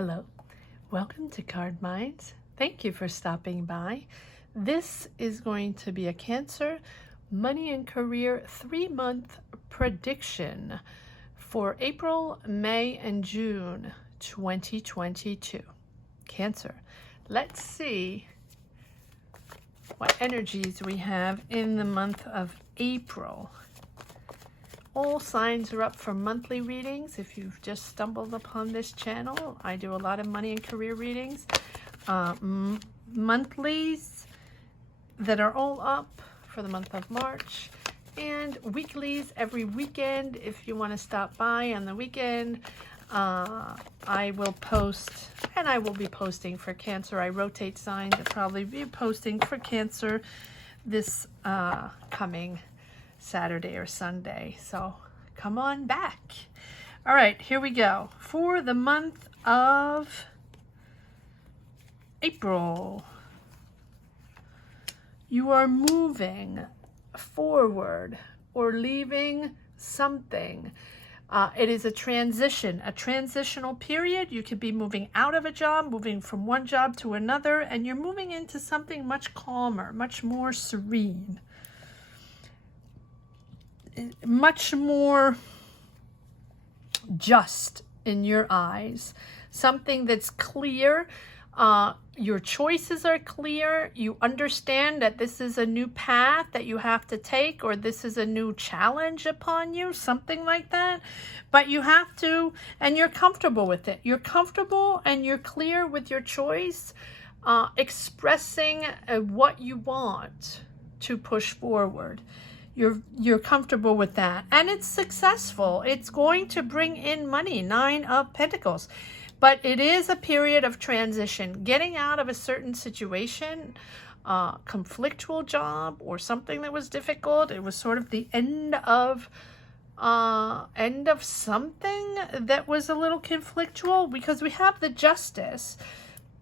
Hello, welcome to Card Minds. Thank you for stopping by. This is going to be a Cancer money and career 3-month prediction for April, May, and June 2022. Cancer. Let's see what energies we have in the month of April. All signs are up for monthly readings. If you've just stumbled upon this channel, I do a lot of money and career readings. Monthlies that are all up for the month of March, and weeklies every weekend. If you want to stop by on the weekend, I will post, and I will be posting for Cancer. I rotate signs. I'll probably be posting for Cancer this coming Saturday or Sunday, so come on back. All right, here we go. For the month of April, you are moving forward or leaving something. It is a transition, a transitional period. You could be moving out of a job, moving from one job to another, and you're moving into something much calmer, much more serene, much more just in your eyes. Something that's clear. Your choices are clear. You understand that this is a new path that you have to take, or this is a new challenge upon you, something like that. But you have to, and you're comfortable with it. You're comfortable and you're clear with your choice, expressing what you want to push forward. You're comfortable with that, and it's successful. It's going to bring in money, 9 of Pentacles. But it is a period of transition, getting out of a certain situation, conflictual job, or something that was difficult. It was sort of the end of something that was a little conflictual, because we have the Justice,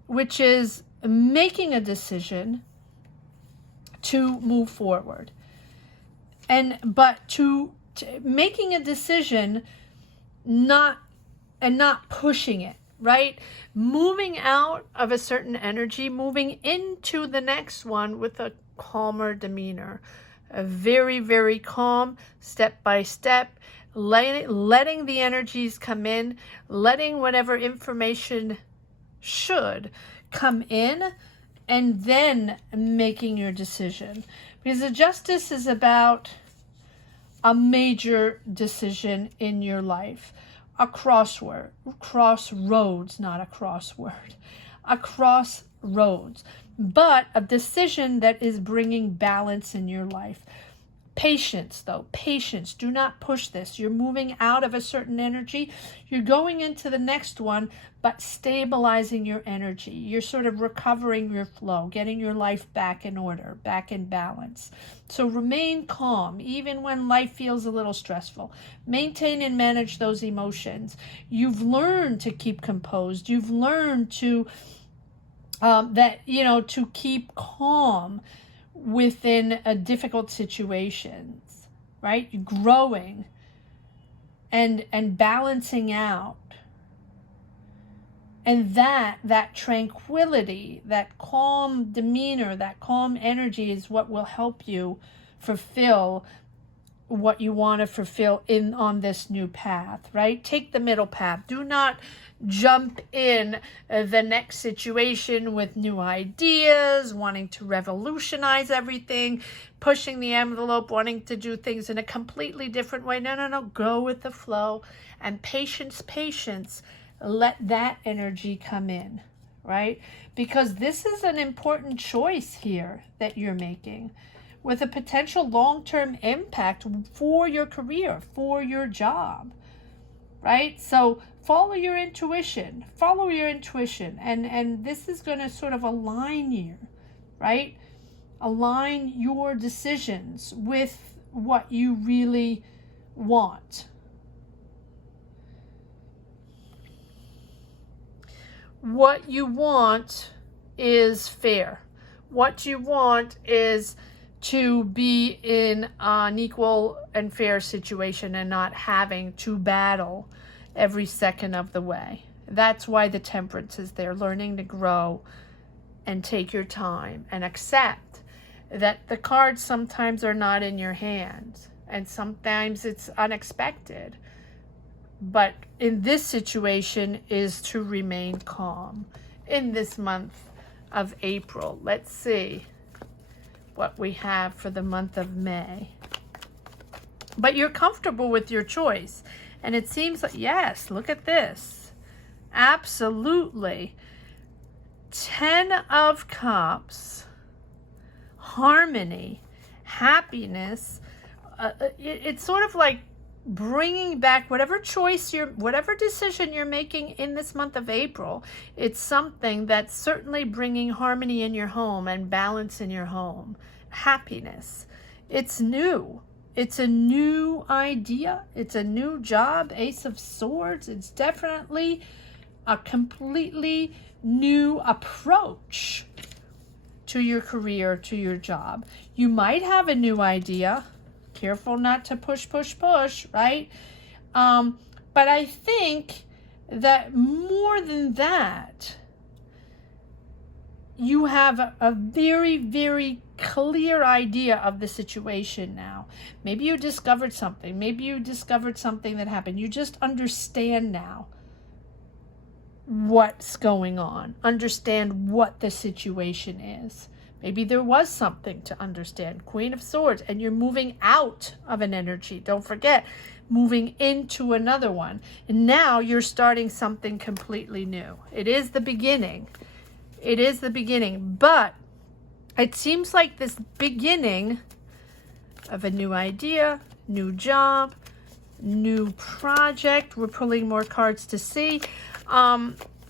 which is making a decision to move forward. But to making a decision, not pushing it, right? Moving out of a certain energy, moving into the next one with a calmer demeanor, a very, very calm, step by step, letting the energies come in, letting whatever information should come in, and then making your decision. Because the Justice is about a major decision in your life. A crossroads, not a crossword. A crossroads. But a decision that is bringing balance in your life. Patience, though. Patience. Do not push this. You're moving out of a certain energy. You're going into the next one, but stabilizing your energy. You're sort of recovering your flow, getting your life back in order, back in balance. So remain calm, even when life feels a little stressful. Maintain and manage those emotions. You've learned to keep composed. You've learned to, to keep calm within difficult situations, right? You're growing and balancing out. And that tranquility, that calm demeanor, that calm energy is what will help you fulfill what you want to fulfill on this new path, right? Take the middle path. Do not jump in the next situation with new ideas, wanting to revolutionize everything, pushing the envelope, wanting to do things in a completely different way. No. Go with the flow, and patience. Let that energy come in, right? Because this is an important choice here that you're making, with a potential long-term impact for your career, for your job, right? So follow your intuition, and this is going to sort of align you, right? Align your decisions with what you really want. What you want is fair. What you want is to be in an equal and fair situation and not having to battle every second of the way. That's why the Temperance is there, learning to grow and take your time and accept that the cards sometimes are not in your hands and sometimes it's unexpected. But in this situation is to remain calm in this month of April. Let's see what we have for the month of May. But you're comfortable with your choice. And it seems like, yes, look at this. Absolutely. 10 of Cups, harmony, happiness. It's sort of like bringing back whatever decision you're making in this month of April. It's something that's certainly bringing harmony in your home and balance in your home. Happiness. It's new. It's a new idea. It's a new job. Ace of Swords. It's definitely a completely new approach to your career, to your job. You might have a new idea. Careful not to push, right? But I think that more than that, you have a very, very clear idea of the situation now. Maybe you discovered something. Maybe you discovered something that happened. You just understand now what's going on. Understand what the situation is. Maybe there was something to understand. Queen of Swords, and you're moving out of an energy. Don't forget, moving into another one. And now you're starting something completely new. It is the beginning. It is the beginning. But it seems like this beginning of a new idea, new job, new project. We're pulling more cards to see.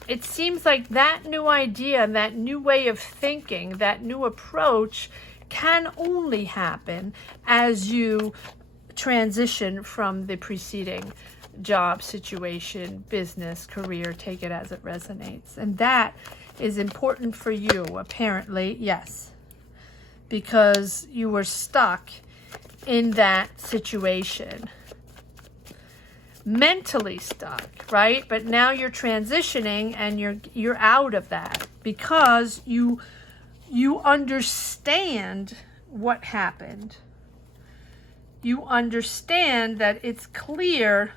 It seems like that new idea, that new way of thinking, that new approach can only happen as you transition from the preceding job, situation, business, career, take it as it resonates. And that is important for you, apparently, yes, because you were stuck in that situation. Mentally stuck, right? But now you're transitioning and you're out of that because you understand what happened. You understand that it's clear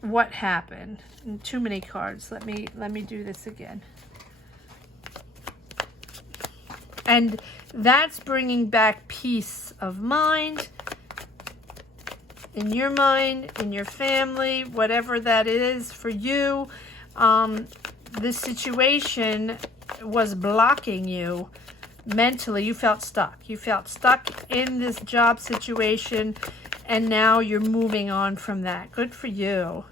what happened. And too many cards. Let me do this again. And that's bringing back peace of mind. In your mind, in your family, whatever that is for you, this situation was blocking you mentally. You felt stuck. You felt stuck in this job situation, and now you're moving on from that. Good for you.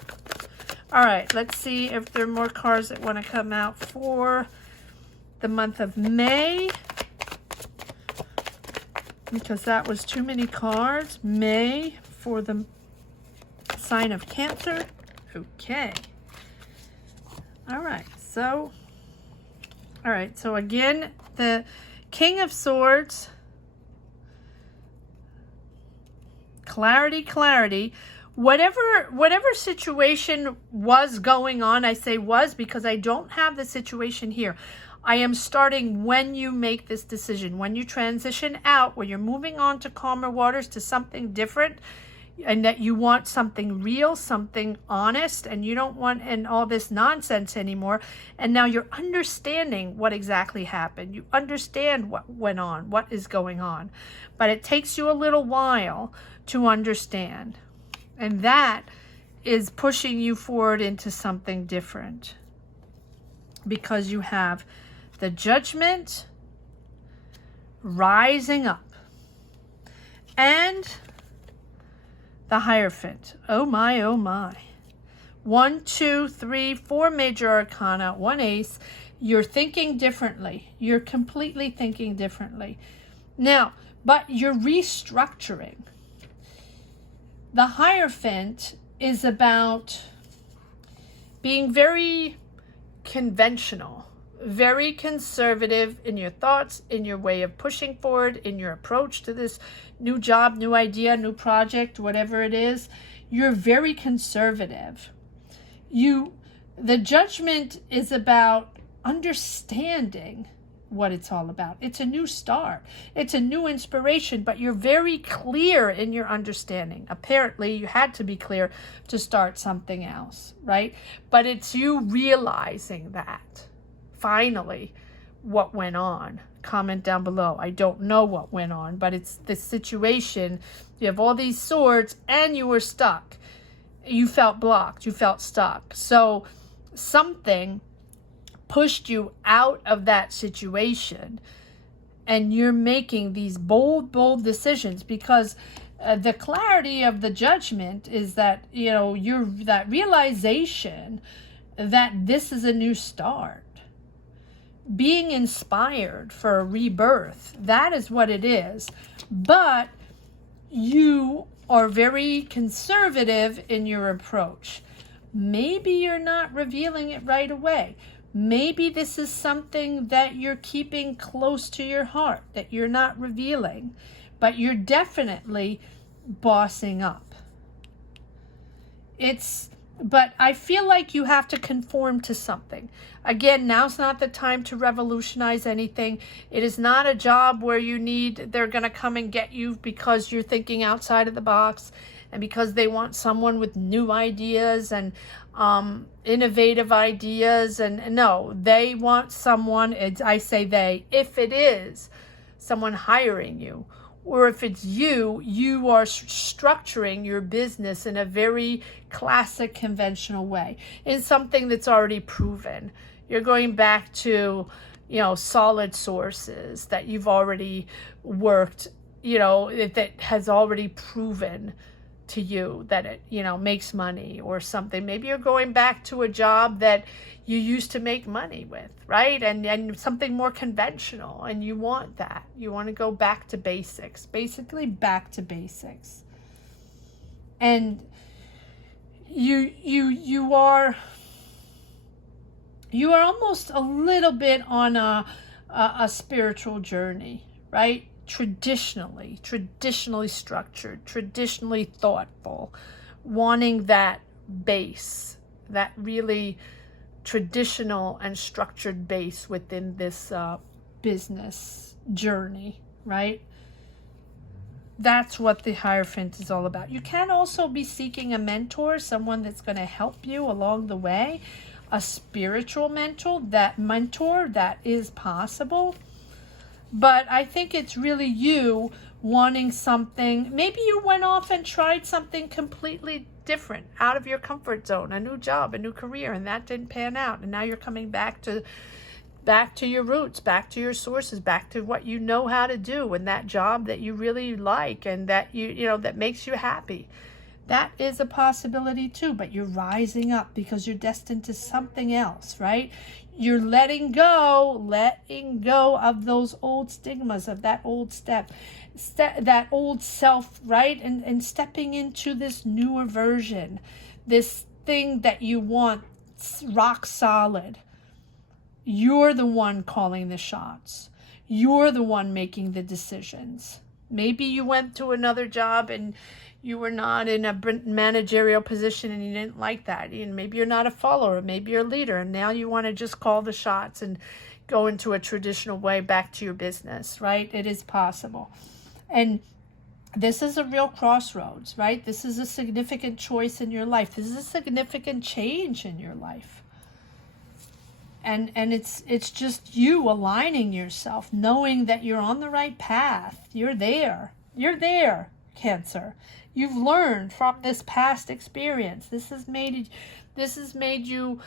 All right, let's see if there are more cards that want to come out for the month of May, because that was too many cards. May for the sign of Cancer. Okay. All right. So again, the King of Swords. Clarity. Whatever situation was going on, I say was because I don't have the situation here. I am starting when you make this decision, when you transition out, when you're moving on to calmer waters, to something different, and that you want something real, something honest, and you don't want all this nonsense anymore. And now you're understanding what exactly happened. You understand what went on, what is going on. But it takes you a little while to understand. And that is pushing you forward into something different. Because you have the Judgment, rising up, and the Hierophant. Oh my, oh my. 1, 2, 3, 4 major arcana, 1 ace. You're thinking differently. You're completely thinking differently. Now, but you're restructuring. The Hierophant is about being very conventional, very conservative in your thoughts, in your way of pushing forward, in your approach to this new job, new idea, new project, whatever it is. You're very conservative. You The Judgment is about understanding what it's all about. It's a new start. It's a new inspiration, but you're very clear in your understanding. Apparently, you had to be clear to start something else, right? But it's you realizing that, finally, what went on. Comment down below. I don't know what went on, but it's the situation. You have all these swords and you were stuck. You felt blocked. You felt stuck. So something pushed you out of that situation, and you're making these bold decisions, because the clarity of the Judgment is that, you know, you're that realization that this is a new start, being inspired for a rebirth. That is what it is. But you are very conservative in your approach. Maybe you're not revealing it right away. Maybe this is something that you're keeping close to your heart, that you're not revealing, but you're definitely bossing up. But I feel like you have to conform to something. Again, now's not the time to revolutionize anything. It is not a job where they're going to come and get you because you're thinking outside of the box, and because they want someone with new ideas and innovative ideas. And no, they want someone, I say they, if it is someone hiring you, or if it's you are structuring your business in a very classic, conventional way. It's something that's already proven. You're going back to, you know, solid sources that you've already worked, you know, that has already proven to you that it, you know, makes money or something. Maybe you're going back to a job that you used to make money with, right? And something more conventional, and you want that. You want to go back to basics, basically back to basics. And you are almost a little bit on a spiritual journey, right? Traditionally structured, traditionally thoughtful, wanting that base, that really traditional and structured base within this business journey, right? That's what the Hierophant is all about. You can also be seeking a mentor, someone that's going to help you along the way, a spiritual mentor. That is possible. But I think it's really you wanting something. Maybe you went off and tried something completely different, out of your comfort zone, a new job, a new career, and that didn't pan out. And now you're coming back to your roots, back to your sources, back to what you know how to do, and that job that you really like and that you know that makes you happy. That is a possibility too, but you're rising up because you're destined to something else, right? You're letting go of those old stigmas, of that old that old self, right? And stepping into this newer version, this thing that you want, rock solid. You're the one calling the shots. You're the one making the decisions. Maybe you went to another job and you were not in a managerial position and you didn't like that. And maybe you're not a follower, maybe you're a leader, and now you want to just call the shots and go into a traditional way back to your business, right? It is possible. And this is a real crossroads, right? This is a significant choice in your life. This is a significant change in your life. And it's just you aligning yourself, knowing that you're on the right path. You're there, Cancer. You've learned from this past experience. This has made you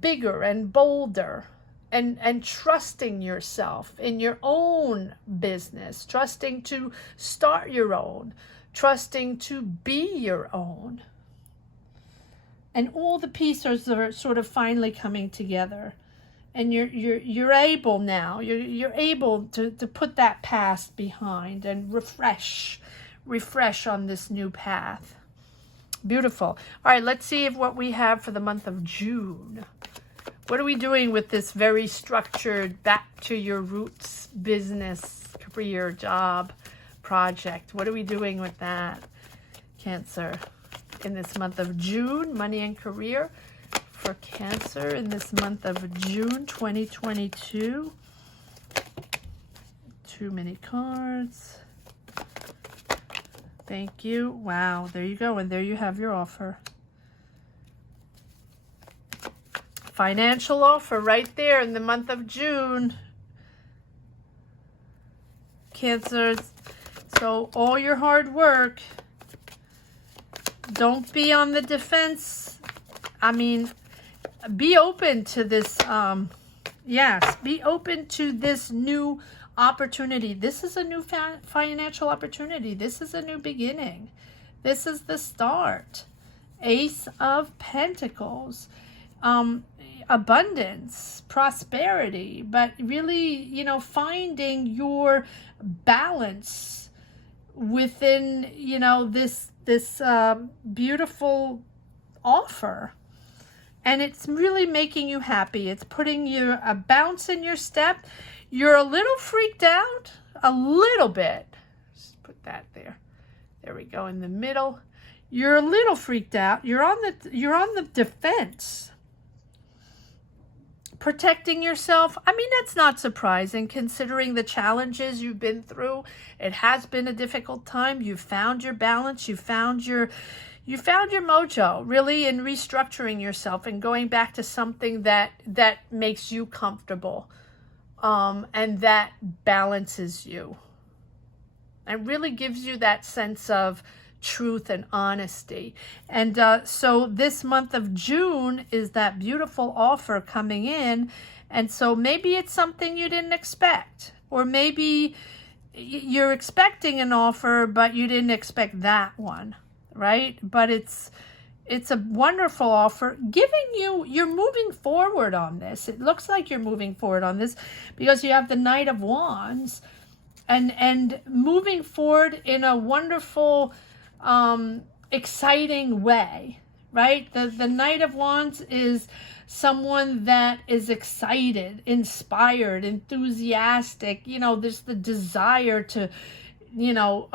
bigger and bolder, and trusting yourself in your own business, trusting to start your own, trusting to be your own. And all the pieces are sort of finally coming together, and you're able now. You're able to put that past behind and refresh on this new path. Beautiful. All right, let's see what we have for the month of June. What are we doing with this very structured, back to your roots business, career, job, project? What are we doing with that, Cancer, in this month of June? Money and career for Cancer in this month of June 2022. Too many cards. Thank you. Wow, there you go. And there you have your offer. Financial offer right there in the month of June. Cancers. So all your hard work, don't be on the defense. I mean, be open to this. Yes, be open to this new opportunity. This is a new financial opportunity. This is a new beginning. This is the start. Ace of Pentacles. Abundance, prosperity, but really, you know, finding your balance within, you know, this beautiful offer. And it's really making you happy. It's putting you a bounce in your step. You're a little freaked out, a little bit. Just put that there. There we go in the middle. You're a little freaked out. You're on the defense. Protecting yourself. I mean, that's not surprising considering the challenges you've been through. It has been a difficult time. You found your balance. You found your mojo, really, in restructuring yourself and going back to something that makes you comfortable, and that balances you and really gives you that sense of truth and honesty. And so this month of June is that beautiful offer coming in, and so maybe it's something you didn't expect, or maybe you're expecting an offer but you didn't expect that one, right? But it's a wonderful offer giving you're moving forward on this. It looks like you're moving forward on this because you have the Knight of Wands, and moving forward in a wonderful exciting way, right? The Knight of Wands is someone that is excited, inspired, enthusiastic. You know, there's the desire to, you know,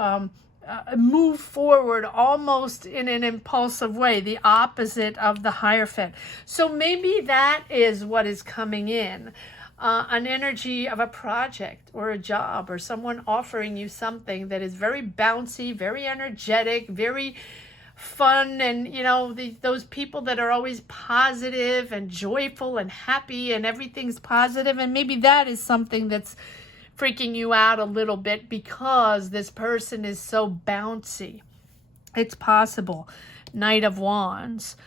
move forward almost in an impulsive way, the opposite of the Hierophant. So maybe that is what is coming in. An energy of a project or a job or someone offering you something that is very bouncy, very energetic, very fun, and you know, those people that are always positive and joyful and happy and everything's positive, and maybe that is something that's freaking you out a little bit because this person is so bouncy. It's possible. Knight of Wands.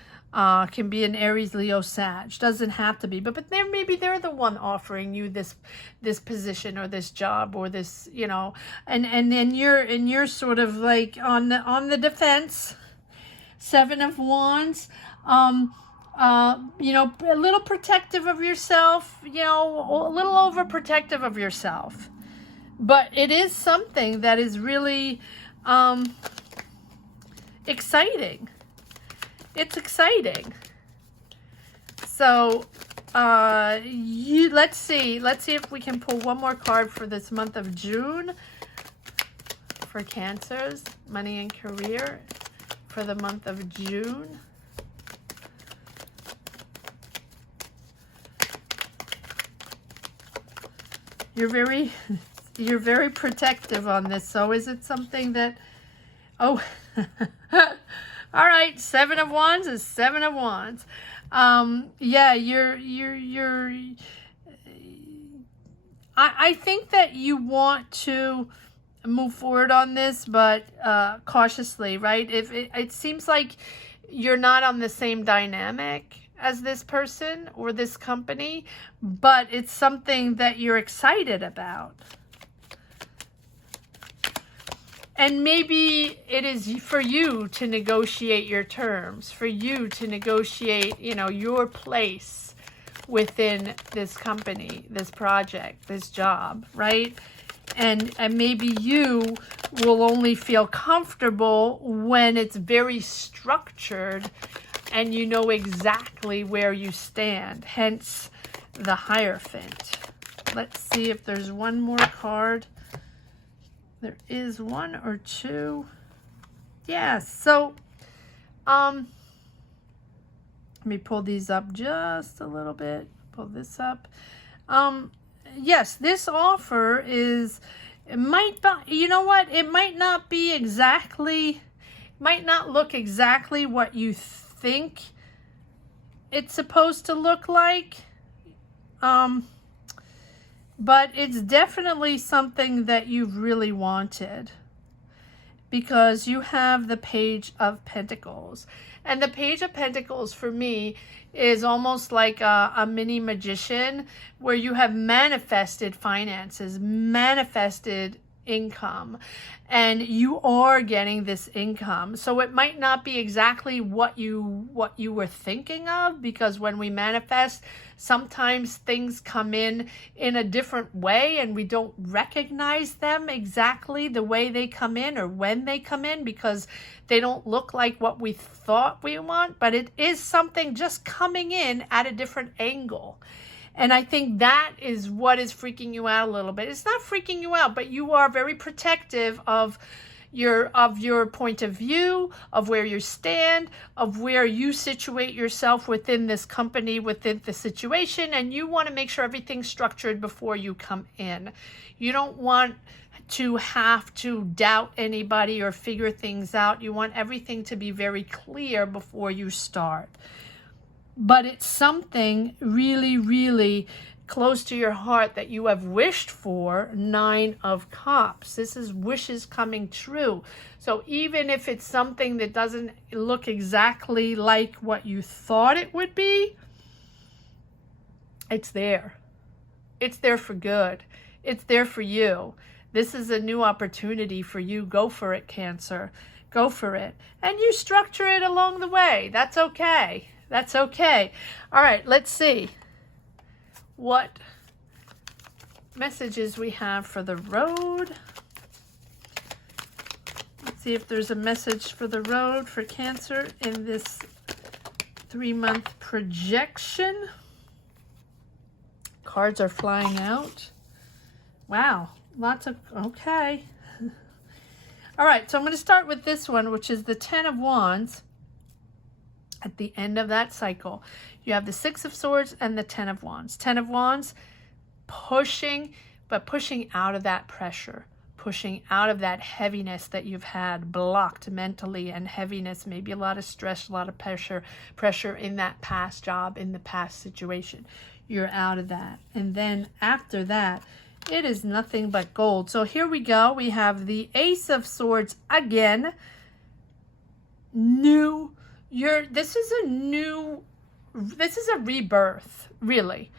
Can be an Aries, Leo, Sag. Doesn't have to be, but maybe they're the one offering you this position or this job or this, you know, and then you're sort of like on the defense. Seven of Wands. You know, a little protective of yourself. You know, a little overprotective of yourself, but it is something that is really exciting. It's exciting. So let's see if we can pull one more card for this month of June for Cancers, money and career for the month of June. You're very protective on this. So is it something that, oh, all right, Seven of Wands is Seven of Wands. Yeah, I think that you want to move forward on this, but cautiously, right? If it seems like you're not on the same dynamic as this person or this company, but it's something that you're excited about. And maybe it is for you to negotiate your terms, for you to negotiate, you know, your place within this company, this project, this job, right? And maybe you will only feel comfortable when it's very structured and you know exactly where you stand, hence the Hierophant. Let's see if there's one more card. There is one or two. Yes. So, Let me pull these up just a little bit. Pull this up. Yes, this offer is, it might be, you know what? It might not be exactly, might not look exactly what you think it's supposed to look like. But it's definitely something that you've really wanted, because you have the Page of Pentacles. And the Page of Pentacles for me is almost like a mini magician, where you have manifested finances, manifested income, and you are getting this income. So it might not be exactly what you were thinking of, because when we manifest, sometimes things come in a different way and we don't recognize them exactly the way they come in or when they come in, because they don't look like what we thought we want. But it is something just coming in at a different angle. And I think that is what is freaking you out a little bit. It's not freaking you out, but you are very protective of your point of view, of where you stand, of where you situate yourself within this company, within the situation, and you want to make sure everything's structured before you come in. You don't want to have to doubt anybody or figure things out. You want everything to be very clear before you start. But it's something really, really close to your heart that you have wished for. 9 of Cups. This is wishes coming true. So even if it's something that doesn't look exactly like what you thought it would be, it's there. It's there for good. It's there for you. This is a new opportunity for you. Go for it, Cancer. Go for it. And you structure it along the way. That's okay. That's okay. All right, let's see what messages we have for the road. Let's see if there's a message for the road for Cancer in this 3-month projection. Cards are flying out. Wow, lots of, okay. All right, so I'm going to start with this one, which is the 10 of Wands. At the end of that cycle, you have the 6 of Swords and the 10 of Wands. 10 of Wands, pushing, but pushing out of that pressure, pushing out of that heaviness that you've had blocked mentally, and heaviness, maybe a lot of stress, a lot of pressure in that past job, in the past situation. You're out of that. And then after that, it is nothing but gold. So here we go. We have the Ace of Swords again. This is a rebirth, really.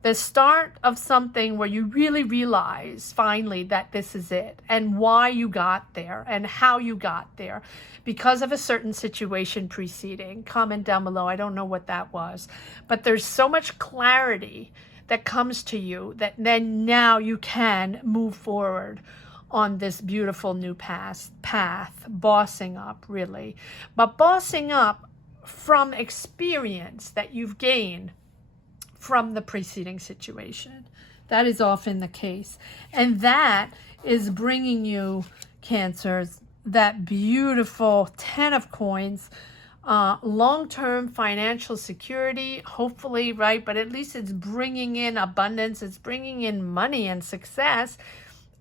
The start of something where you really realize finally that this is it, and why you got there and how you got there, because of a certain situation preceding. Comment down below. I don't know what that was, but there's so much clarity that comes to you that then now you can move forward on this beautiful new path, bossing up, really. But bossing up from experience that you've gained from the preceding situation. That is often the case. And that is bringing you, Cancers, that beautiful 10 of Coins, long-term financial security, hopefully, right? But at least it's bringing in abundance. It's bringing in money and success.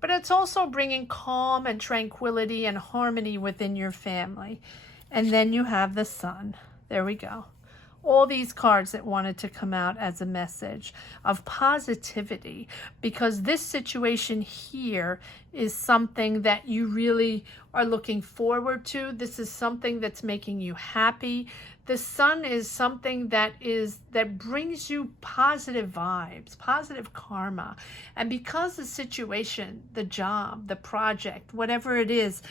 But it's also bringing calm and tranquility and harmony within your family. And then you have the Sun. There we go. All these cards that wanted to come out as a message of positivity, because this situation here is something that you really are looking forward to. This is something that's making you happy. The Sun is something that brings you positive vibes, positive karma. And because the situation, the job, the project, whatever it is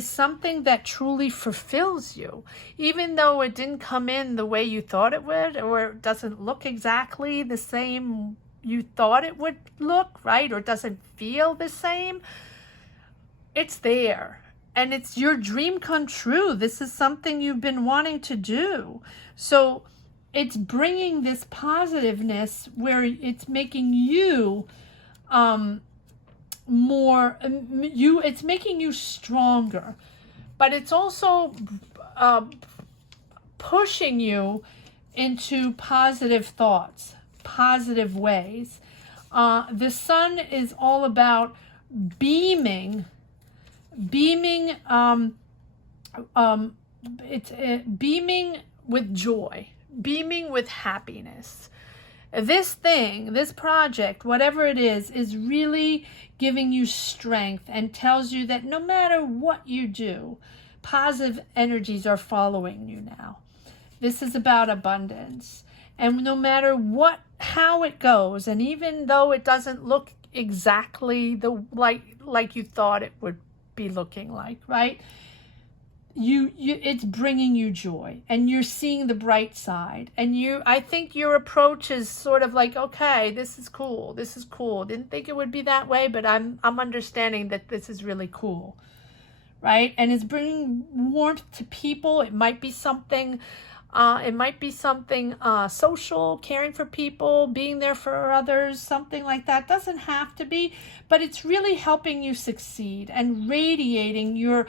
something that truly fulfills you, even though it didn't come in the way you thought it would, or it doesn't look exactly the same you thought it would look, right? Or doesn't feel the same. It's there. And it's your dream come true. This is something you've been wanting to do. So it's bringing this positiveness where it's making you it's making you stronger, but it's also pushing you into positive thoughts, positive ways. The sun is all about beaming, beaming with joy, beaming with happiness. This thing, this project, whatever it is really giving you strength and tells you that no matter what you do, positive energies are following you now. This is about abundance. And no matter how it goes, and even though it doesn't look exactly like you thought it would be looking like, right? It's bringing you joy, and you're seeing the bright side. And I think your approach is sort of like, okay, this is cool. This is cool. Didn't think it would be that way, but I'm understanding that this is really cool, right? And it's bringing warmth to people. It might be something. Social, caring for people, being there for others, something like that. Doesn't have to be, but it's really helping you succeed and radiating your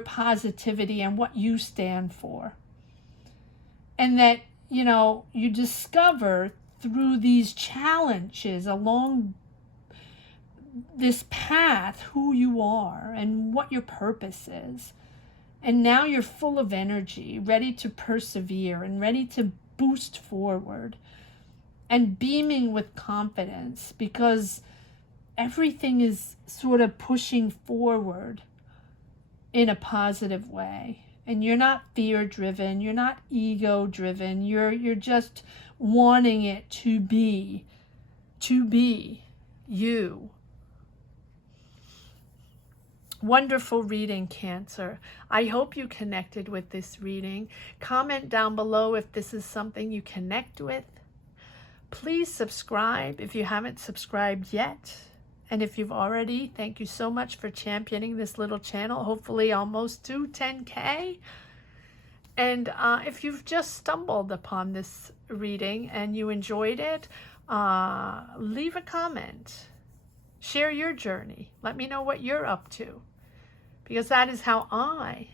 positivity and what you stand for. And that, you discover through these challenges along this path who you are and what your purpose is. And now you're full of energy, ready to persevere and ready to boost forward and beaming with confidence, because everything is sort of pushing forward in a positive way. And you're not fear-driven, you're not ego-driven, you're just wanting it to be you. Wonderful reading, Cancer. I hope you connected with this reading. Comment down below if this is something you connect with. Please subscribe if you haven't subscribed yet. And if you've already, thank you so much for championing this little channel, hopefully almost to 10K. And if you've just stumbled upon this reading and you enjoyed it, leave a comment. Share your journey. Let me know what you're up to, because that is how I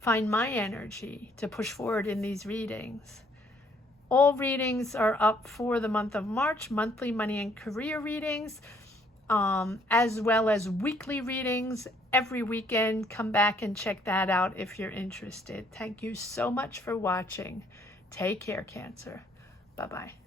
find my energy to push forward in these readings. All readings are up for the month of March, monthly money and career readings, as well as weekly readings every weekend. Come back and check that out if you're interested. Thank you so much for watching. Take care, Cancer. Bye-bye.